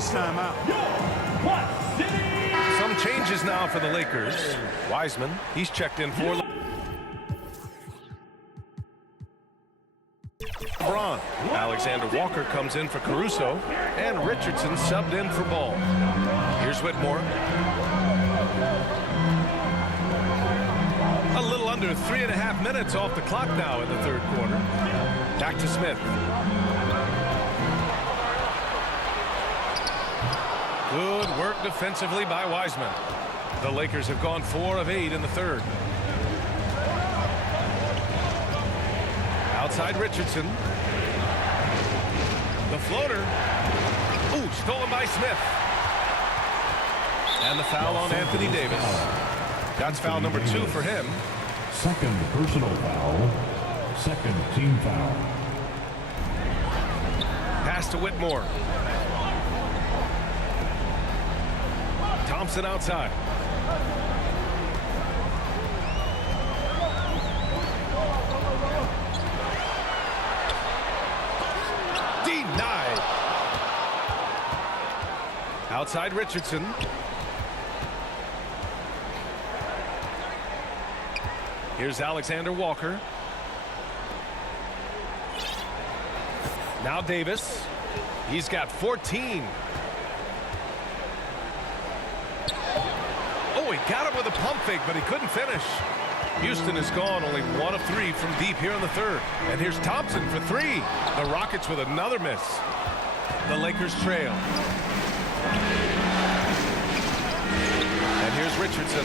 this timeout. Some changes now for the Lakers. Wiseman, he's checked in for LeBron. Alexander Walker comes in for Caruso, and Richardson subbed in for Ball. Here's Whitmore. A little under 3.5 minutes off the clock now in the third quarter. Back to Smith. Good work defensively by Wiseman. The Lakers have gone 4 of 8 in the third. Outside Richardson. The floater. Ooh, stolen by Smith. And the foul on Anthony Davis. That's foul number 2 for him. Second personal foul. Second team foul. Pass to Whitmore. Thompson outside. Denied. Outside Richardson. Here's Alexander Walker. Now Davis. He's got 14. Oh, he got him with a pump fake, but he couldn't finish. Houston is gone only 1 of 3 from deep here in the third. And here's Thompson for 3. The Rockets with another miss. The Lakers trail. And here's Richardson.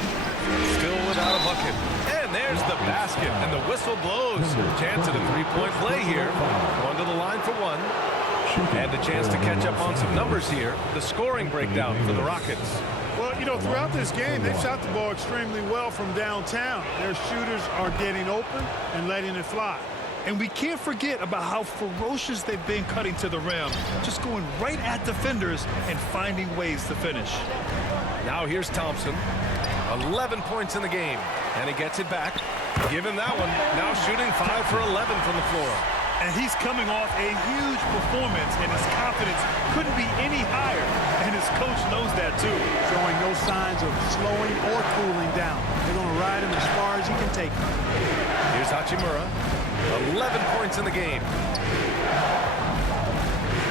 Still without a bucket. And there's the basket. And the whistle blows. Chance at a 3-point play here. Going to the line for 1. And a chance to catch up on some numbers here. The scoring breakdown for the Rockets. Well, you know, throughout this game, they've shot the ball extremely well from downtown. Their shooters are getting open and letting it fly. And we can't forget about how ferocious they've been cutting to the rim, just going right at defenders and finding ways to finish. Now here's Thompson. 11 points in the game, and he gets it back. Give him that one. Now shooting 5 for 11 from the floor. And he's coming off a huge performance, and his confidence couldn't be any higher. And his coach knows that, too. Showing no signs of slowing or cooling down. They're going to ride him as far as he can take him. Here's Hachimura. 11 points in the game.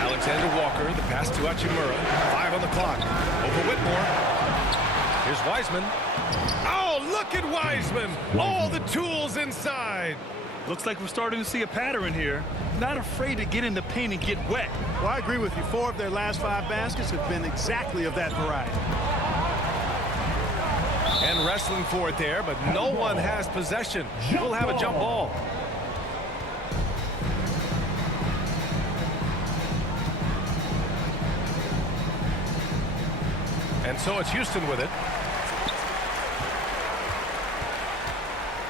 Alexander Walker, the pass to Hachimura. 5 on the clock. Over Whitmore. Here's Wiseman. Oh, look at Wiseman. All the tools inside. Looks like we're starting to see a pattern here. Not afraid to get in the paint and get wet. Well, I agree with you. 4 of their last 5 baskets have been exactly of that variety. And wrestling for it there, but no one has possession. We'll have a jump ball. And so it's Houston with it.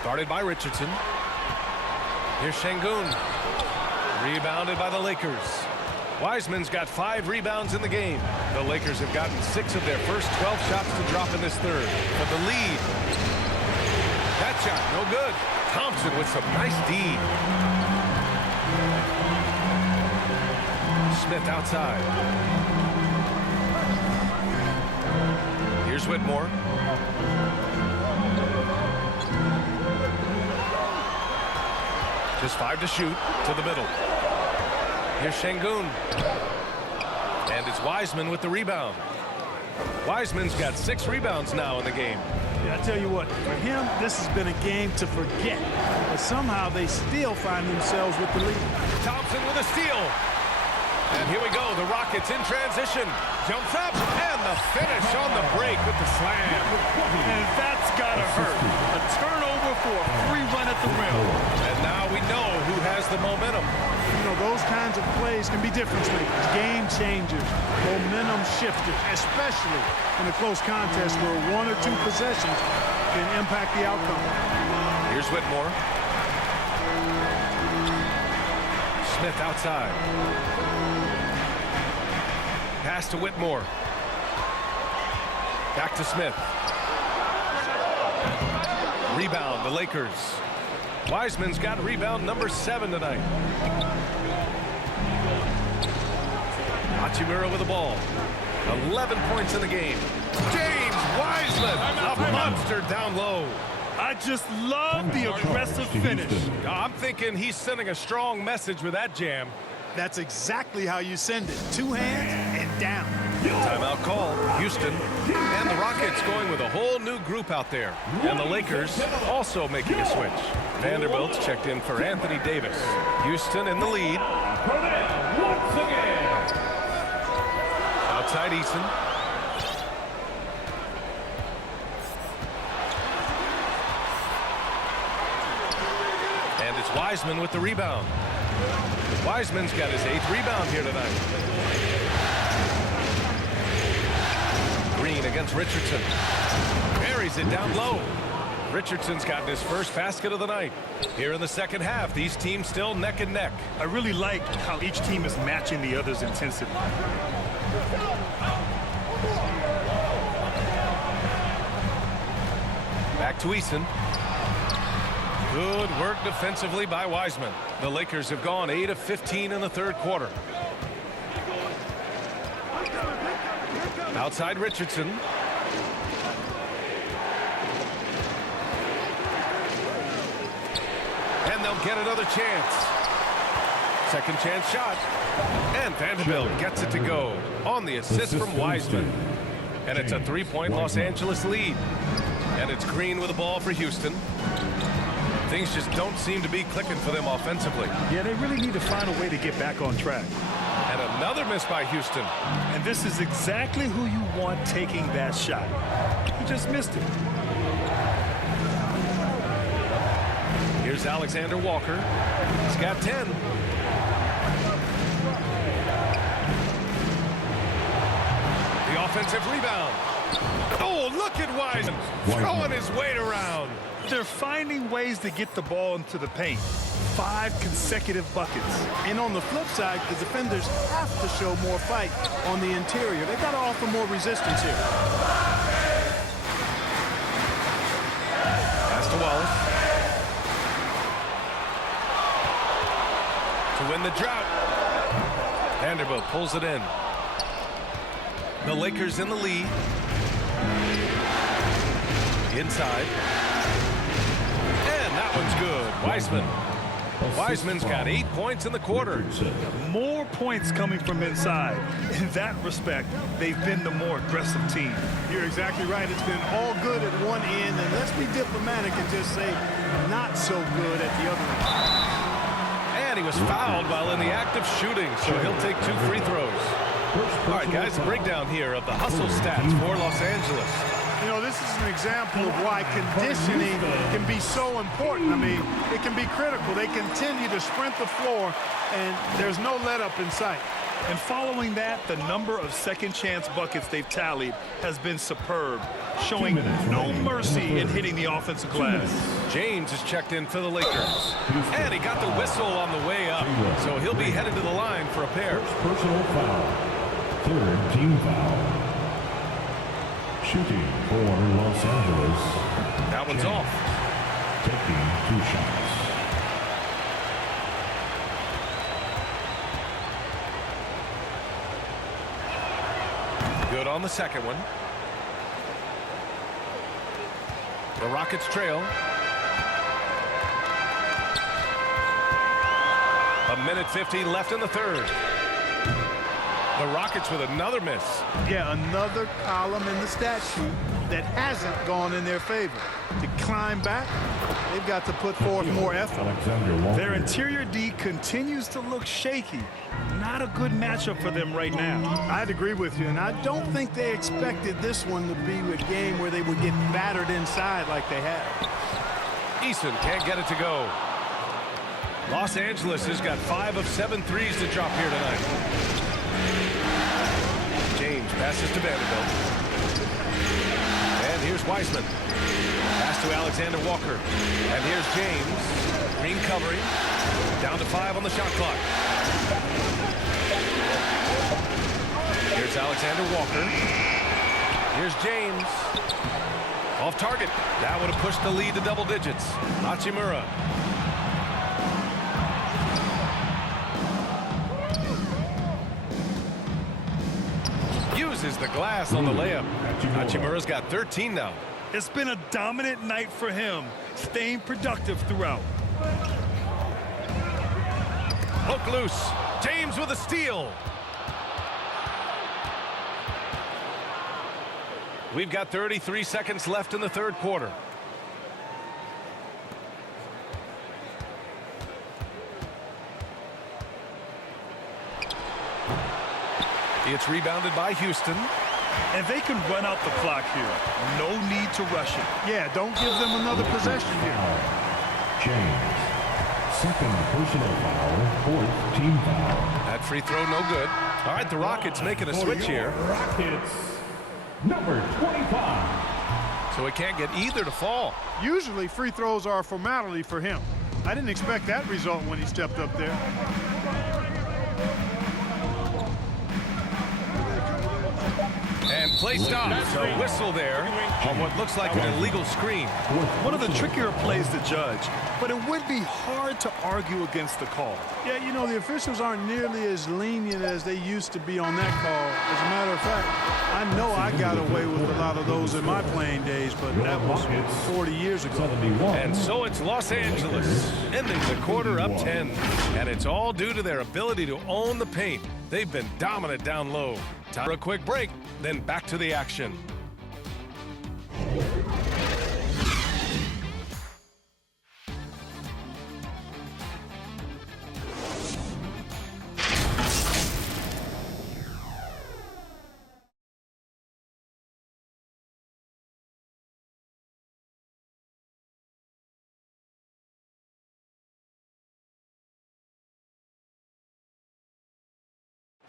Guarded by Richardson. Here's Şengün. Rebounded by the Lakers. Wiseman's got 5 rebounds in the game. The Lakers have gotten 6 of their first 12 shots to drop in this third. For the lead. That shot, no good. Thompson with some nice D. Smith outside. Here's Whitmore. Just 5 to shoot to the middle. Here's Şengün. And it's Wiseman with the rebound. Wiseman's got 6 rebounds now in the game. Yeah, I tell you what, for him, this has been a game to forget. But somehow they still find themselves with the lead. Thompson with a steal. And here we go, the Rockets in transition. Jumps up, and the finish on the break with the slam. And that's gotta hurt. A turnover for a free run at the rim. And now we know who has the momentum. You know, those kinds of plays can be difference makers, game changers, momentum shifters, especially in a close contest where 1 or 2 possessions can impact the outcome. Here's Whitmore. Smith outside. Pass to Whitmore. Back to Smith. Rebound, the Lakers. Wiseman's got rebound number 7 tonight. Hachimura with the ball. 11 points in the game. James Wiseman, a monster down low. I just love the aggressive finish. I'm thinking he's sending a strong message with that jam. That's exactly how you send it. Two hands and down. Timeout call, Houston. And the Rockets going with a whole new group out there. And the Lakers also making a switch. Vanderbilt checked in for Anthony Davis. Houston in the lead. Once again. Outside Eason. And it's Wiseman with the rebound. Wiseman's got his 8th rebound here tonight. Green against Richardson. Buries it down low. Richardson's gotten his first basket of the night. Here in the second half, these teams still neck and neck. I really like how each team is matching the other's intensity. Back to Eason. Good work defensively by Wiseman. The Lakers have gone 8 of 15 in the third quarter. Outside Richardson. And they'll get another chance. Second chance shot. And Vanderbilt gets it to go on the assist from Wiseman. And it's a 3-point Los Angeles lead. And it's Green with the ball for Houston. Things just don't seem to be clicking for them offensively. Yeah, they really need to find a way to get back on track. And another miss by Houston. And this is exactly who you want taking that shot. He just missed it. Here's Alexander Walker. He's got 10. The offensive rebound. Oh, look at Wiseman throwing his weight around. They're finding ways to get the ball into the paint. 5 consecutive buckets. And on the flip side, the defenders have to show more fight on the interior. They've got to offer more resistance here. Pass to Wallace. To win the drought. Vanderbilt pulls it in. The Lakers in the lead. Inside. And that one's good. Wiseman's got 8 points in the quarter. More points coming from inside. In that respect, they've been the more aggressive team. You're exactly right. It's been all good at one end, and let's be diplomatic and just say not so good at the other end. And he was fouled while in the act of shooting, so he'll take 2 free throws. All right, guys, a breakdown here of the hustle stats for Los Angeles. You know, this is an example of why conditioning can be so important. I mean, it can be critical. They continue to sprint the floor, and there's no let-up in sight. And following that, the number of second-chance buckets they've tallied has been superb, showing no mercy in hitting the offensive glass. James is checked in for the Lakers. And he got the whistle on the way up, so he'll be headed to the line for a pair. Personal foul. 3rd team foul. Shooting for Los Angeles. That one's off. Taking 2 shots. Good on the second one. The Rockets trail. A minute 15 left in the third. The Rockets with another miss. Yeah, another column in the stat sheet that hasn't gone in their favor. To climb back, they've got to put forth more effort. Alexander Walker. Their interior D continues to look shaky. Not a good matchup for them right now. I'd agree with you, and I don't think they expected this one to be a game where they would get battered inside like they have. Eason can't get it to go. Los Angeles has got 5 of 7 threes to drop here tonight. James passes to Vanderbilt. And here's Wiseman. Pass to Alexander Walker. And here's James. Green covering. Down to 5 on the shot clock. Here's Alexander Walker. Here's James. Off target. That would have pushed the lead to double digits. Hachimura. misses the glass on the layup. Hachimura's got 13 now. It's been a dominant night for him, staying productive throughout. Hook loose. James with a steal. We've got 33 seconds left in the third quarter. It's rebounded by Houston. And they can run out the clock here. No need to rush it. Yeah, don't give them another possession here. James. Second personal foul, fourth team foul. That free throw no good. All right, the Rockets making a switch here. Rockets, number 25. So he can't get either to fall. Usually free throws are a formality for him. I didn't expect that result when he stepped up there. And play stops. A whistle there on what looks like an illegal screen. One of the trickier plays to judge, but it would be hard to argue against the call. Yeah, you know, the officials aren't nearly as lenient as they used to be on that call. As a matter of fact, I know I got away with a lot of those in my playing days, but that was 40 years ago. And so it's Los Angeles, ending the quarter up 10. And it's all due to their ability to own the paint. They've been dominant down low. Time for a quick break, then back to the action.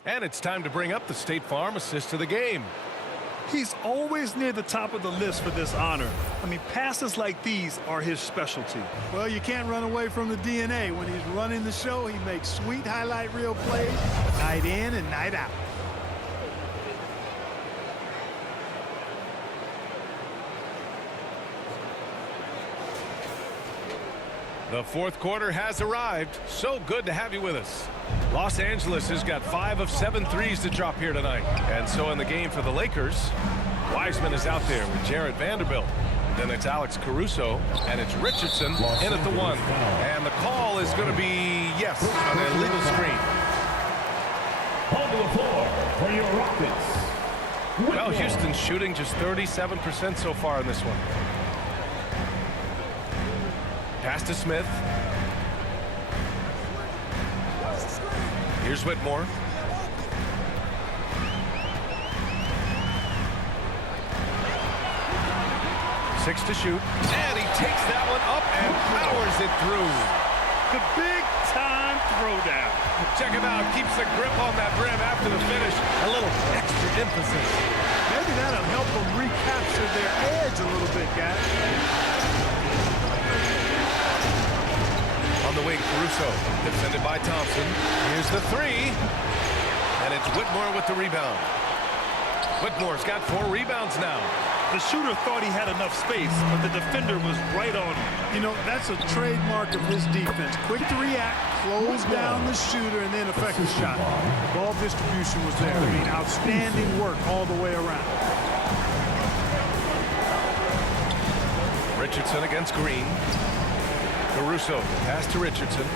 And it's time to bring up the State Farm assist of the game. He's always near the top of the list for this honor. I mean, passes like these are his specialty. Well, you can't run away from the DNA. When he's running the show, he makes sweet highlight reel plays night in and night out. The fourth quarter has arrived. So good to have you with us. Los Angeles has got 5 of 7 threes to drop here tonight. And so in the game for the Lakers, Wiseman is out there with Jared Vanderbilt. Then it's Alex Caruso, and it's Richardson in at the 1. And the call is going to be, yes, an illegal screen. Onto the floor for your Rockets. Well, Houston's shooting just 37% so far in this one. Pass to Smith. Here's Whitmore. Six to shoot. And he takes that one up and powers it through. The big-time throwdown. Check him out. Keeps the grip on that rim after the finish. A little extra emphasis. Maybe that'll help them recapture their edge a little bit, guys. On the wing, Caruso, defended by Thompson. Here's the 3. And it's Whitmore with the rebound. Whitmore's got 4 rebounds now. The shooter thought he had enough space, but the defender was right on him. You know, that's a trademark of his defense. Quick to react, close down the shooter, and then affect the shot. Ball distribution was there. I mean, outstanding work all the way around. Richardson against Green. Caruso, pass to Richardson.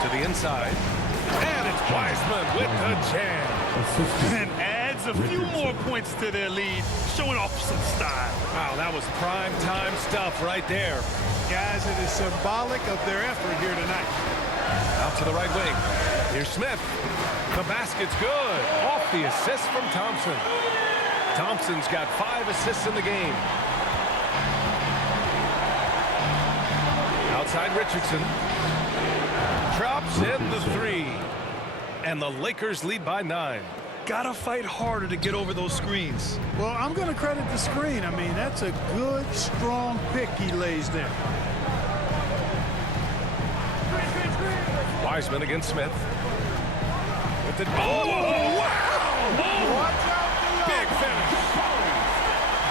To the inside. And it's Wiseman with the jam. And adds a few more points to their lead, showing off some style. Wow, that was prime time stuff right there. Guys, it is symbolic of their effort here tonight. Out to the right wing. Here's Smith. The basket's good. Off the assist from Thompson. Thompson's got 5 assists in the game. Outside Richardson. Drops in the 3. And the Lakers lead by 9. Gotta fight harder to get over those screens. Well, I'm going to credit the screen. I mean, that's a good, strong pick he lays there. Wiseman against Smith. With the wow! Watch out for the Big finish.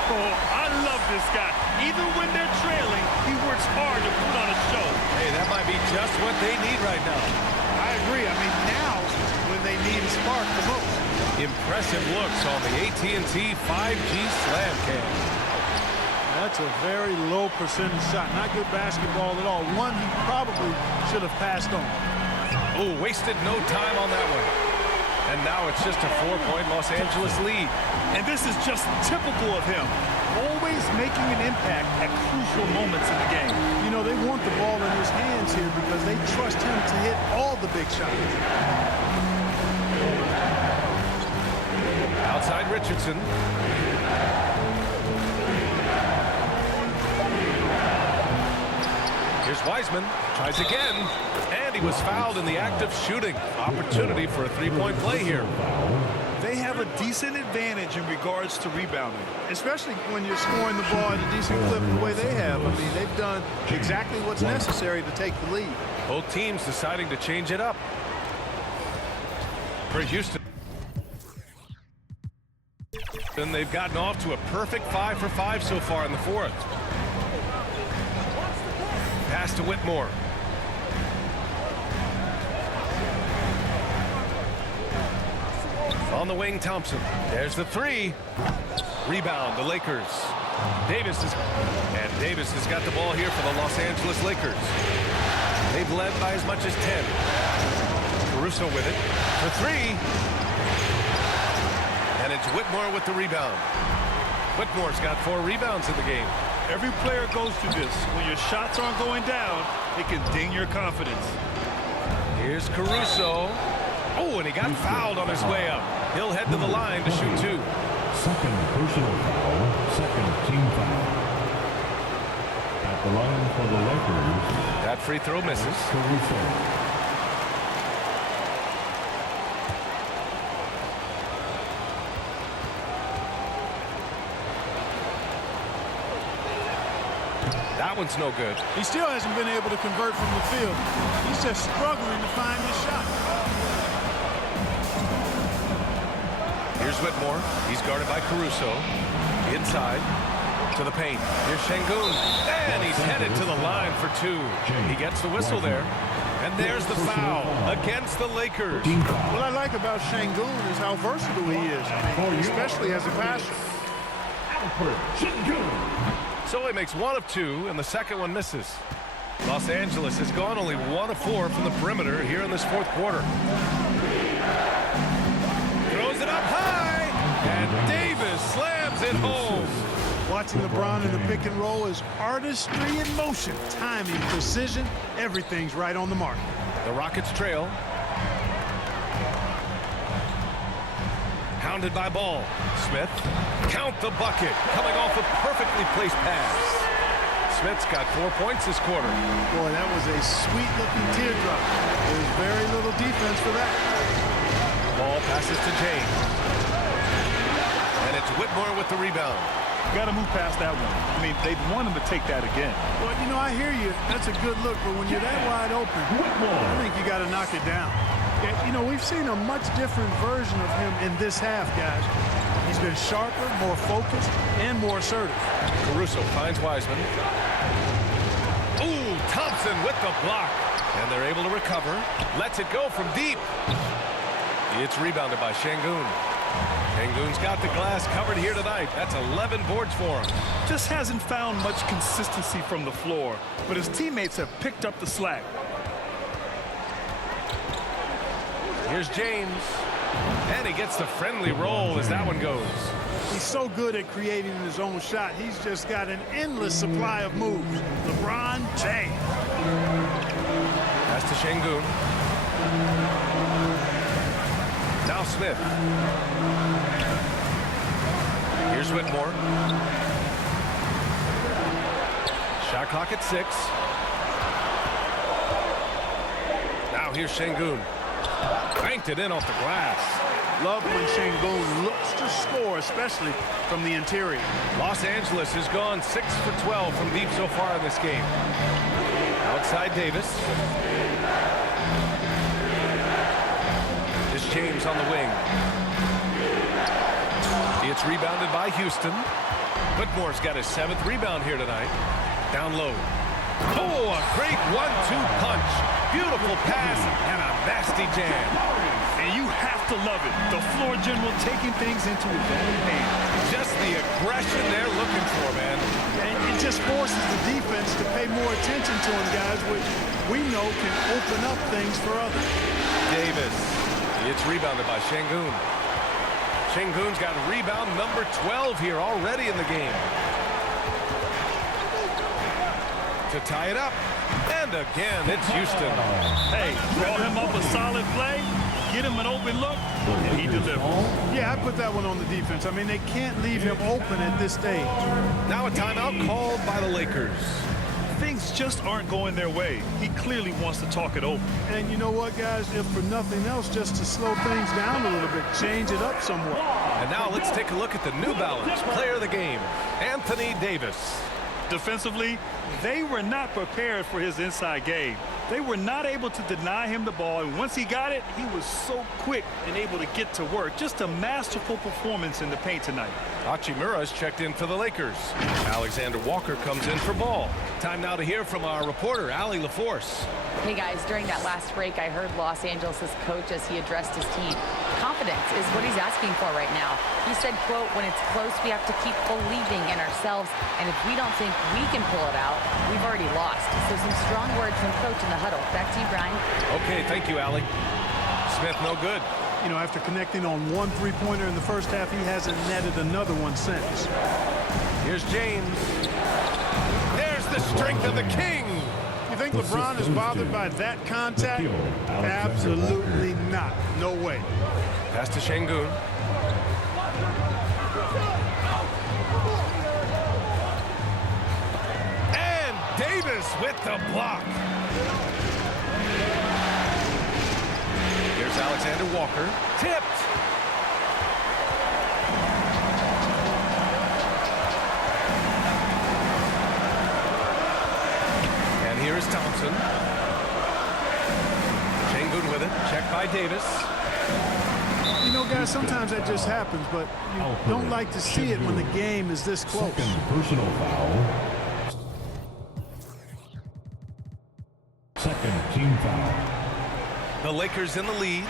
Oh, I love this guy. Even when they're trailing, he works hard to put on a show. Hey, just what they need right now. I agree. I mean, now when they need a spark the most. Impressive looks on the AT&T 5G Slam Cam. That's a very low percentage shot. Not good basketball at all. One he probably should have passed on. Oh, wasted no time on that one. And now it's just a 4-point Los Angeles lead. And this is just typical of him. Always making an impact at crucial moments in the game. You know, they want the ball in his hands here because they trust him to hit all the big shots. Outside Richardson. Here's Wiseman. Tries again. And he was fouled in the act of shooting. Opportunity for a three-point play here. They have a decent advantage in regards to rebounding. Especially when you're scoring the ball at a decent clip the way they have. I mean, they've done exactly what's necessary to take the lead. Both teams deciding to change it up. For Houston. And they've gotten off to a perfect 5 for 5 so far in the fourth. Pass to Whitmore. On the wing, Thompson. There's the three. Rebound, the Lakers. Davis has got the ball here for the Los Angeles Lakers. They've led by as much as 10. Caruso with it for three. And it's Whitmore with the rebound. Whitmore's got 4 rebounds in the game. Every player goes through this. When your shots aren't going down, it can ding your confidence. Here's Caruso. Oh, and he got fouled on his way up. He'll head to the line to shoot 2. Second personal foul, second team foul. At the line for the Lakers. That free throw misses. Caruso. That one's no good. He still hasn't been able to convert from the field. He's just struggling to find his shot. Here's Whitmore. He's guarded by Caruso. Inside to the paint. Here's Şengün. And he's headed to the line for 2. He gets the whistle there. And there's the foul against the Lakers. What I like about Şengün is how versatile he is, especially as a passer. So he makes 1 of 2, and the second one misses. Los Angeles has gone only 1 of 4 from the perimeter here in this fourth quarter. Throws it up high, and Davis slams it home. Watching LeBron in the pick and roll is artistry in motion. Timing, precision, everything's right on the mark. The Rockets trail. Hounded by Ball. Smith. Count the bucket. Coming off a perfectly placed pass. Smith's got 4 points this quarter. Boy, that was a sweet-looking teardrop. There's very little defense for that. Ball passes to James. And it's Whitmore with the rebound. Got to move past that one. I mean, they'd want him to take that again. Well, you know, I hear you. That's a good look, but when you're that wide open, I think you got to knock it down. You know, we've seen a much different version of him in this half, guys. He's been sharper, more focused, and more assertive. Caruso finds Wiseman. Ooh, Thompson with the block. And they're able to recover. Lets it go from deep. It's rebounded by Şengün. Şengün's got the glass covered here tonight. That's 11 boards for him. Just hasn't found much consistency from the floor, but his teammates have picked up the slack. Here's James. And he gets the friendly roll as that one goes. He's so good at creating his own shot. He's just got an endless supply of moves. LeBron James. Pass to Şengün. Now Smith. Here's Whitmore. Shot clock at 6. Now here's Şengün. Banked it in off the glass. Love when Şengün looks to score, especially from the interior. Los Angeles has gone 6 for 12 from deep so far in this game. Outside Davis. This James on the wing. It's rebounded by Houston. Whitmore's got his 7th rebound here tonight. Down low. Oh, a great 1-2 punch. Beautiful pass and a nasty jam. And you have to love it. The floor general taking things into his own hands. Just the aggression they're looking for, man. And it just forces the defense to pay more attention to him, guys, which we know can open up things for others. Davis. It's rebounded by Şengün. Şengün's got rebound number 12 here already in the game. To tie it up. And again, it's Houston. Hey, draw him up a solid play, get him an open look, and he delivers. Yeah, I put that one on the defense. I mean, they can't leave him open at this stage. Now a timeout called by the Lakers. Things just aren't going their way. He clearly wants to talk it over. And you know what, guys? If for nothing else, just to slow things down a little bit, change it up somewhat. And now let's take a look at the New Balance player of the game, Anthony Davis. Defensively, they were not prepared for his inside game. They were not able to deny him the ball, and once he got it, he was so quick and able to get to work. Just a masterful performance in the paint tonight. Hachimura's checked in for the Lakers. Alexander Walker comes in for ball. Time now to hear from our reporter, Allie LaForce. Hey guys, during that last break, I heard Los Angeles' coach as he addressed his team. Confidence is what he's asking for right now. He said, quote, when it's close, we have to keep believing in ourselves, and if we don't think we can pull it out, we've already lost. So some strong words from coach in the huddle. Back to you, Brian. Okay, thank you, Allie. Smith, no good. You know, after connecting on one three-pointer in the first half, he hasn't netted another one since. Here's James. There's the strength of the king. You think LeBron is bothered by that contact? Absolutely not. No way. Pass to Şengün. And Davis with the block. Here's Alexander Walker. Tipped. And here is Thompson. Şengün with it. Checked by Davis. You know, guys, sometimes that just happens, but you don't like to see it when the game is this close. Second personal foul. Second team foul. The Lakers in the lead.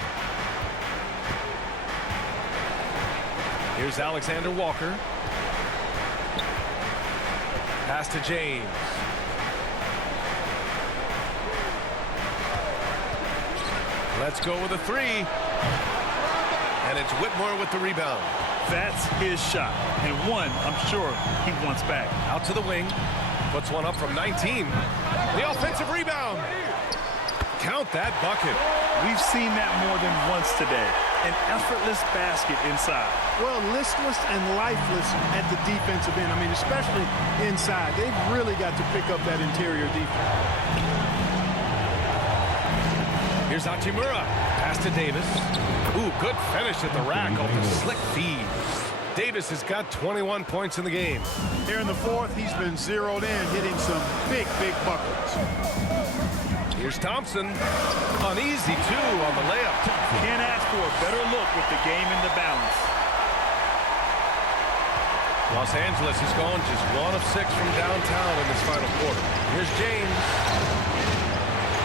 Here's Alexander Walker. Pass to James. Let's go with a three. And it's Whitmore with the rebound. That's his shot, and one I'm sure he wants back. Out to the wing. Puts one up from 19. The offensive rebound. Count that bucket. We've seen that more than once today. An effortless basket inside. Well, listless and lifeless at the defensive end. I mean, especially inside. They've really got to pick up that interior defense. Here's Hachimura. Pass to Davis. Ooh, good finish at the rack off the slick feed. Davis has got 21 points in the game. Here in the fourth, he's been zeroed in, hitting some big buckets. Here's Thompson. An easy two on the layup. Can't ask for a better look with the game in the balance. Los Angeles has gone just 1 of 6 from downtown in this final quarter. Here's James.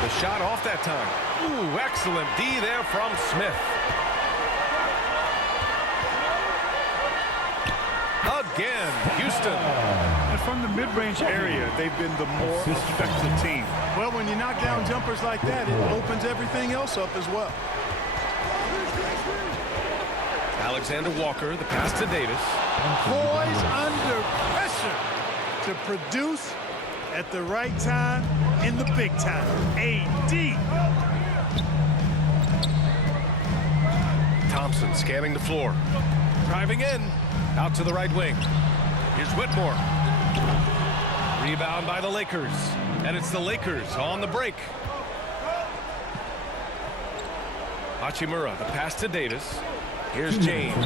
The shot off that time. Ooh, excellent D there from Smith. Again, Houston. And from the mid-range area, they've been the more effective team. Well, when you knock down jumpers like that, it opens everything else up as well. Alexander Walker, the pass to Davis. Poised under pressure to produce at the right time in the big time. AD. Thompson scanning the floor. Driving in. Out to the right wing. Here's Whitmore. Rebound by the Lakers. And it's the Lakers on the break. Hachimura, the pass to Davis. Here's James. 2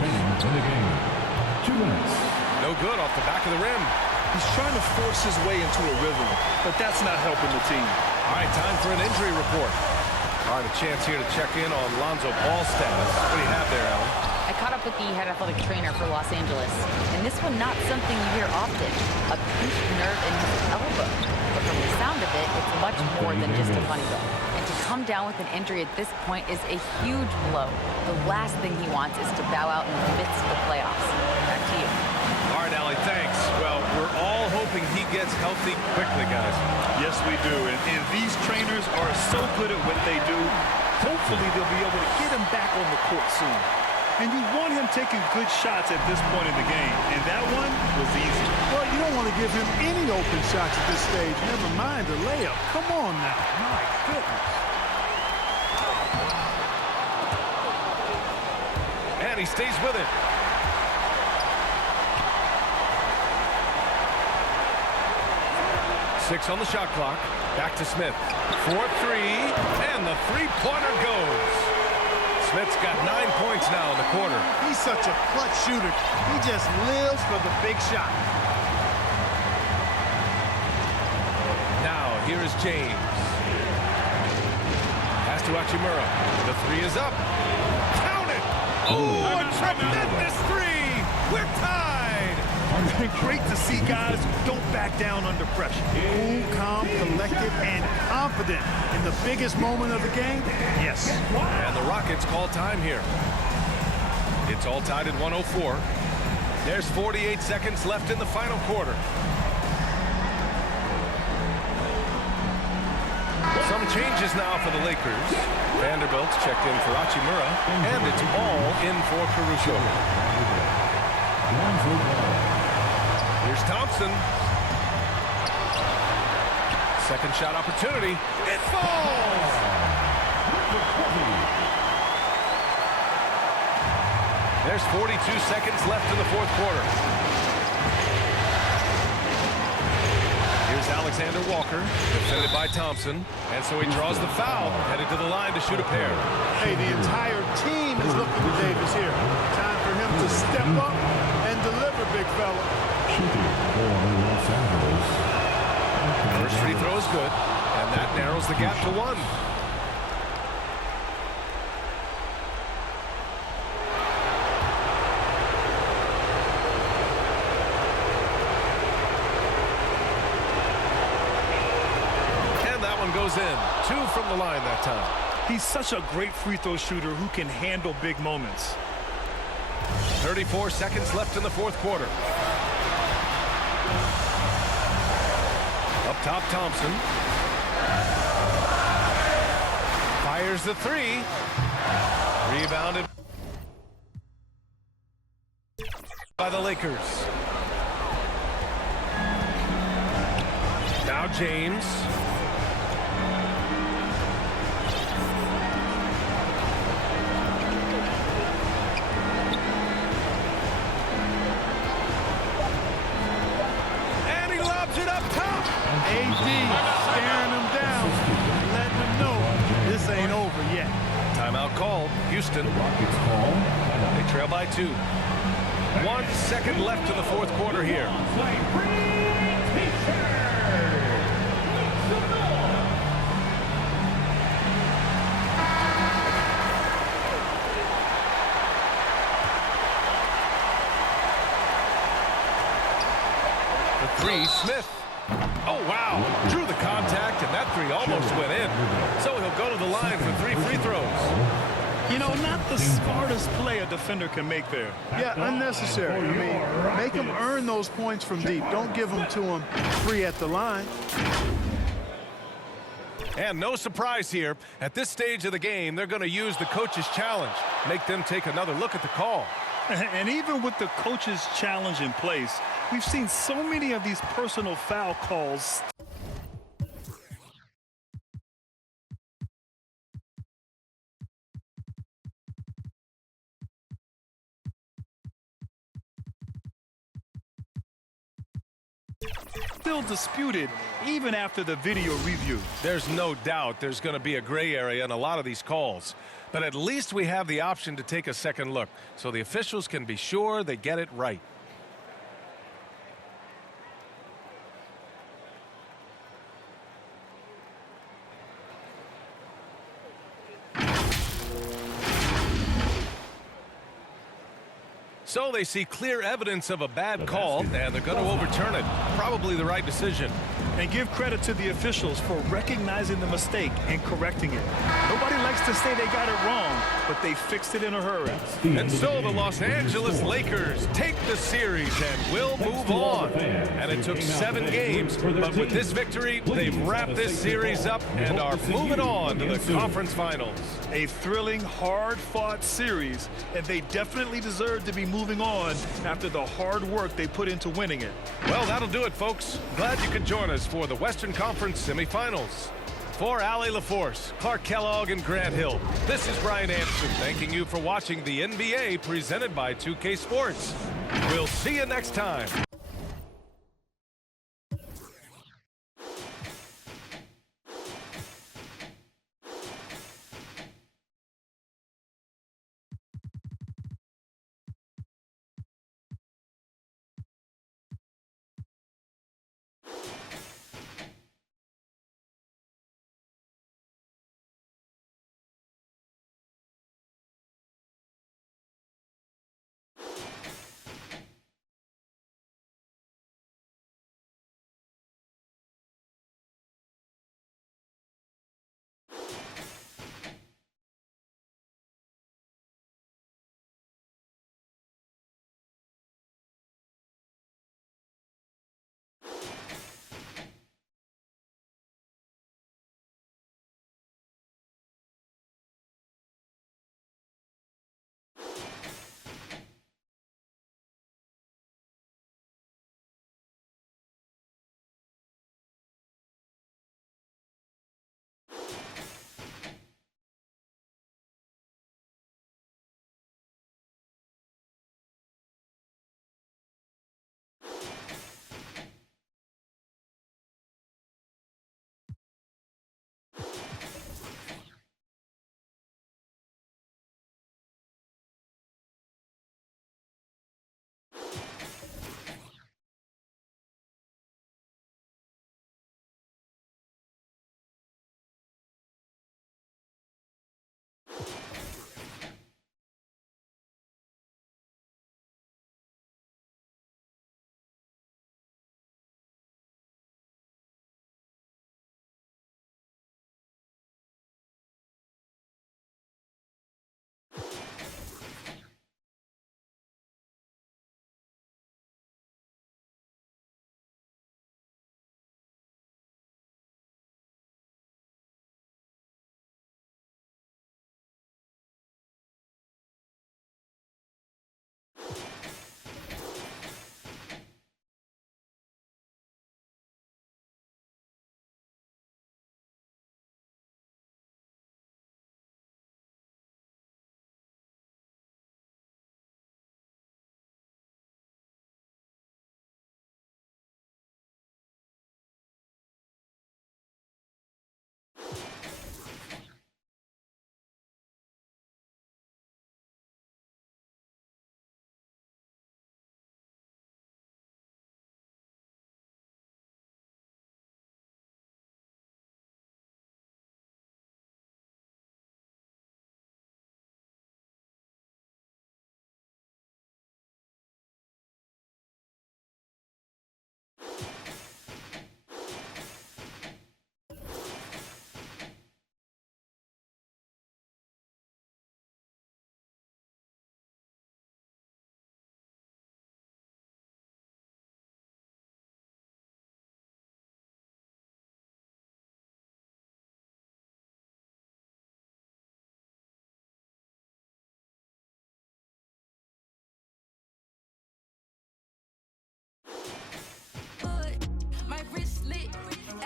minutes. No good off the back of the rim. He's trying to force his way into a rhythm, but that's not helping the team. All right, time for an injury report. All right, a chance here to check in on Lonzo Ball's status. What do you have there, Alan? A caught up with the head athletic trainer for Los Angeles, and this one not something you hear often, a pinched nerve in his elbow. But from the sound of it, it's much more than just a funny bone. And to come down with an injury at this point is a huge blow. The last thing he wants is to bow out in the midst of the playoffs. Back to you. All right, Allie, thanks. Well, we're all hoping he gets healthy quickly, guys. Yes, we do. And these trainers are so good at what they do. Hopefully, they'll be able to get him back on the court soon. And you want him taking good shots at this point in the game. And that one was easy. Well, you don't want to give him any open shots at this stage. Never mind the layup. Come on now. My goodness. And he stays with it. Six on the shot clock. Back to Smith. 4-3, and the three-pointer goes. Smith's got 9 points now in the quarter. He's such a clutch shooter. He just lives for the big shot. Now, here is James. Pass to Hachimura. The three is up. Count it! Oh, a tremendous three! We're tied! Great to see guys who don't back down under pressure. Cool, calm, collected, and confident in the biggest moment of the game. Yes. And the Rockets call time here. It's all tied at 104. There's 48 seconds left in the final quarter. Some changes now for the Lakers. Vanderbilt's checked in for Hachimura, and it's all in for Caruso. Here's Thompson. Second shot opportunity. It falls! There's 42 seconds left in the fourth quarter. Here's Alexander Walker, defended by Thompson. And so he draws the foul, headed to the line to shoot a pair. Hey, the entire team is looking to Davis here. Time for him to step up and deliver, big fella. Shooting for Los Angeles. First free throw is good, and that narrows the gap to one. And that one goes in. 2 from the line that time. He's such a great free throw shooter who can handle big moments. 34 seconds left in the fourth quarter. Up top, Thompson. Fires the three. Rebounded by the Lakers. Now James. AD staring him down, letting him know this ain't over yet. Timeout called. Houston. Rockets call. They trail by 2. 1 second left in the fourth quarter here. The three, Smith. Oh, wow. Drew the contact, and that three almost went in. So he'll go to the line for 3 free throws. You know, not the smartest play a defender can make there. Yeah, unnecessary. I mean, make him earn those points from deep. Don't give them to him free at the line. And no surprise here. At this stage of the game, they're going to use the coach's challenge. Make them take another look at the call. And even with the coach's challenge in place, we've seen so many of these personal foul calls. Still disputed even after the video review. There's no doubt there's going to be a gray area in a lot of these calls. But at least we have the option to take a second look, so the officials can be sure they get it right. So they see clear evidence of a bad call, and they're going to overturn it. Probably the right decision. And give credit to the officials for recognizing the mistake and correcting it. Nobody likes to say they got it wrong, but they fixed it in a hurry. And so the Los Angeles Lakers take the series and will move on. And it took 7 games, but with this victory, they've wrapped this series up and are moving on to the conference finals. A thrilling, hard-fought series, and they definitely deserve to be moving on after the hard work they put into winning it. Well, that'll do it, folks. Glad you could join us for the Western Conference semifinals. For Allie LaForce, Clark Kellogg, and Grant Hill, this is Brian Anderson thanking you for watching the NBA presented by 2K Sports. We'll see you next time.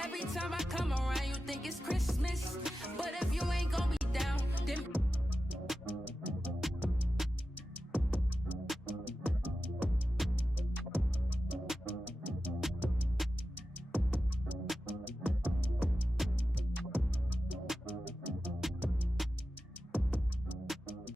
Every time I come around, you think it's Christmas. But if you ain't gon'